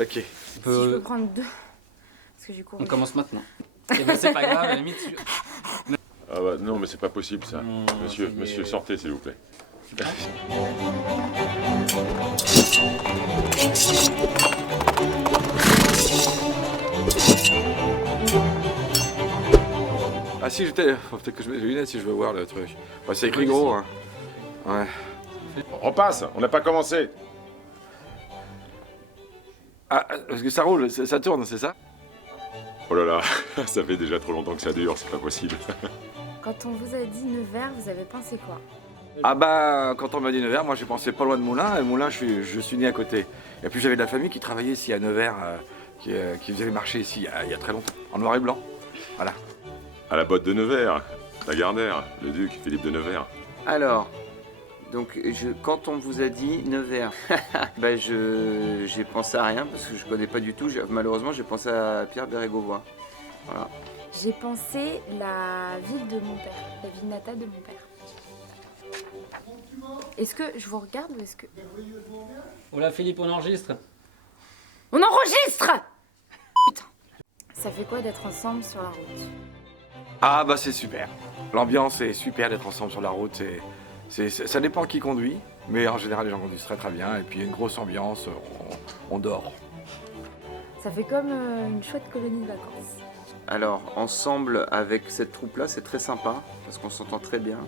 Ok. Si je peux prendre 2. Parce que j'ai couru. On commence maintenant. Et ben c'est pas grave, à la limite. Ah bah non, mais c'est pas possible ça. Non, Monsieur, c'est- monsieur, sortez s'il vous plaît. Ah si j'étais... Faut peut-être que je mette les lunettes si je veux voir le truc. Bah, c'est écrit gros, hein. Ouais. On repasse, on n'a pas commencé. Ah, parce que ça roule, ça tourne, c'est ça? Oh là là, ça fait déjà trop longtemps que ça dure, c'est pas possible. Quand on vous a dit Nevers, vous avez pensé quoi? Ah bah, quand on m'a dit Nevers, moi j'ai pensé pas loin de Moulins, et Moulins, je suis né à côté. Et puis j'avais de la famille qui travaillait ici à Nevers, qui faisait les marchés ici il y a très longtemps, en noir et blanc. Voilà. À la botte de Nevers, Lagardère, le duc Philippe de Nevers. Alors, donc quand on vous a dit Nevers, bah j'ai pensé à rien parce que je connais pas du tout. Malheureusement, j'ai pensé à Pierre Bérégovoy. Voilà. J'ai pensé la ville de mon père, la ville natale de mon père. Est-ce que je vous regarde ou est-ce que... Oh là Philippe, on enregistre. On enregistre! Putain. Ça fait quoi d'être ensemble sur la route? Ah bah c'est super. L'ambiance est super d'être ensemble sur la route. Ça dépend qui conduit, mais en général les gens conduisent très très bien. Et puis il y a une grosse ambiance, on dort. Ça fait comme une chouette colonie de vacances. Alors, ensemble avec cette troupe-là, c'est très sympa parce qu'on s'entend très bien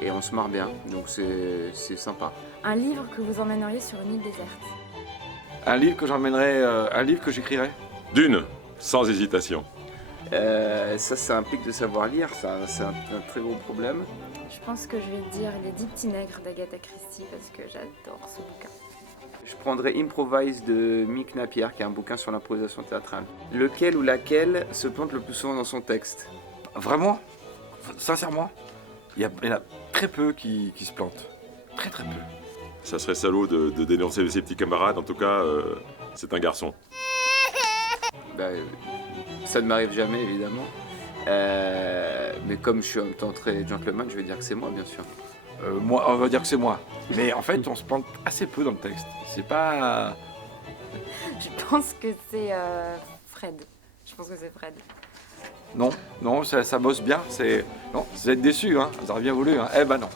et on se marre bien. Donc c'est sympa. Un livre que vous emmèneriez sur une île déserte. Un livre que j'emmènerais, un livre que j'écrirais. D'une, sans hésitation. Ça implique de savoir lire, ça c'est un très gros problème. Je pense que je vais dire Les 10 petits nègres d'Agatha Christie parce que j'adore ce bouquin. Je prendrais Improvise de Mick Napier, qui est un bouquin sur l'improvisation théâtrale. Lequel ou laquelle se plante le plus souvent dans son texte? Vraiment, sincèrement, il y en a très peu qui se plantent. Très très peu. Ça serait salaud de dénoncer ses petits camarades, en tout cas, c'est un garçon. Bah, ça ne m'arrive jamais, évidemment. Mais comme je suis en même temps très gentleman, je vais dire que c'est moi, bien sûr. Moi, on va dire que c'est moi. Mais en fait, on se plante assez peu dans le texte. C'est pas... Je pense que c'est Fred. Je pense que c'est Fred. Non, non, ça bosse bien. Non, vous êtes déçus, hein. Vous auriez bien voulu, hein. Eh ben non.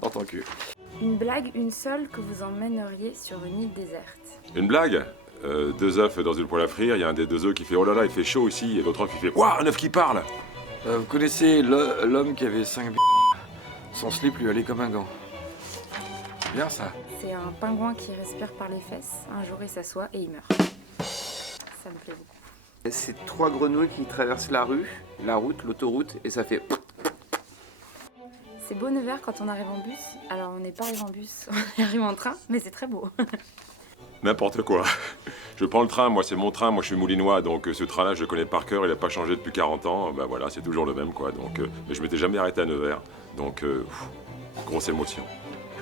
Dans ton cul. Une blague, une seule, que vous emmèneriez sur une île déserte. Une blague? 2 œufs dans une poêle à frire, il y a un des 2 œufs qui fait oh là là, il fait chaud ici, et l'autre œuf qui fait waouh, un œuf qui parle! Vous connaissez l'homme qui avait 5 son slip lui allait comme un gant. Bien ça. C'est un pingouin qui respire par les fesses. Un jour, il s'assoit et il meurt. Ça me plaît beaucoup. C'est 3 grenouilles qui traversent la route, l'autoroute, et ça fait... C'est beau Nevers quand on arrive en bus. Alors, on n'est pas arrivé en bus, on arrive en train, mais c'est très beau. N'importe quoi. Je prends le train, moi c'est mon train, moi je suis moulinois, donc ce train-là je le connais par cœur, il n'a pas changé depuis 40 ans, ben voilà, c'est toujours le même quoi. Donc, mais je m'étais jamais arrêté à Nevers, donc grosse émotion.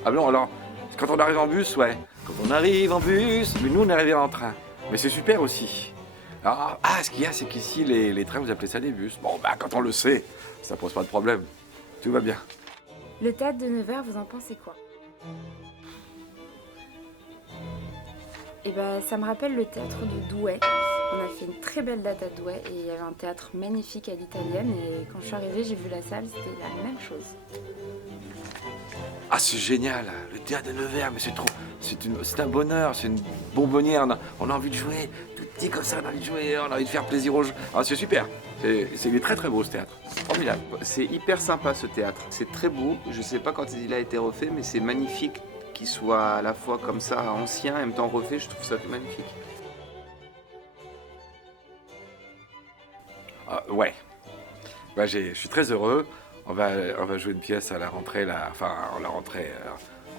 Ah bon, alors, quand on arrive en bus, ouais. Quand on arrive en bus, mais nous on est arrivé en train. Mais c'est super aussi. Alors, ce qu'il y a, c'est qu'ici, les trains, vous appelez ça des bus. Bon, bah, quand on le sait, ça pose pas de problème. Tout va bien. Le théâtre de Nevers, vous en pensez quoi? Eh ben, ça me rappelle le théâtre de Douai. On a fait une très belle date à Douai et il y avait un théâtre magnifique à l'italienne. Et quand je suis arrivée, j'ai vu la salle, c'était la même chose. Ah, c'est génial, le théâtre de Nevers, mais c'est trop... C'est un bonheur, c'est une bonbonnière, on a envie de jouer, tout petit comme ça, on a envie de jouer, on a envie de faire plaisir aux gens. Ah, c'est super, il est très très beau ce théâtre, formidable. C'est hyper sympa ce théâtre, c'est très beau. Je sais pas quand il a été refait, mais c'est magnifique qu'il soit à la fois comme ça, ancien, et en même temps refait, je trouve ça magnifique. Ouais, bah, je suis très heureux. On va jouer une pièce à la rentrée,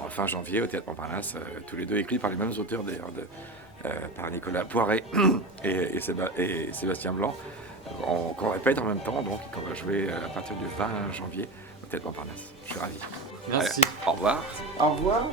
en fin janvier au Théâtre Montparnasse, tous les deux écrits par les mêmes auteurs d'ailleurs, par Nicolas Poiret et Sébastien Blanc, qu'on répète en même temps, donc qu'on va jouer à partir du 20 janvier au Théâtre Montparnasse. Je suis ravi. Merci. Allez, au revoir. Au revoir.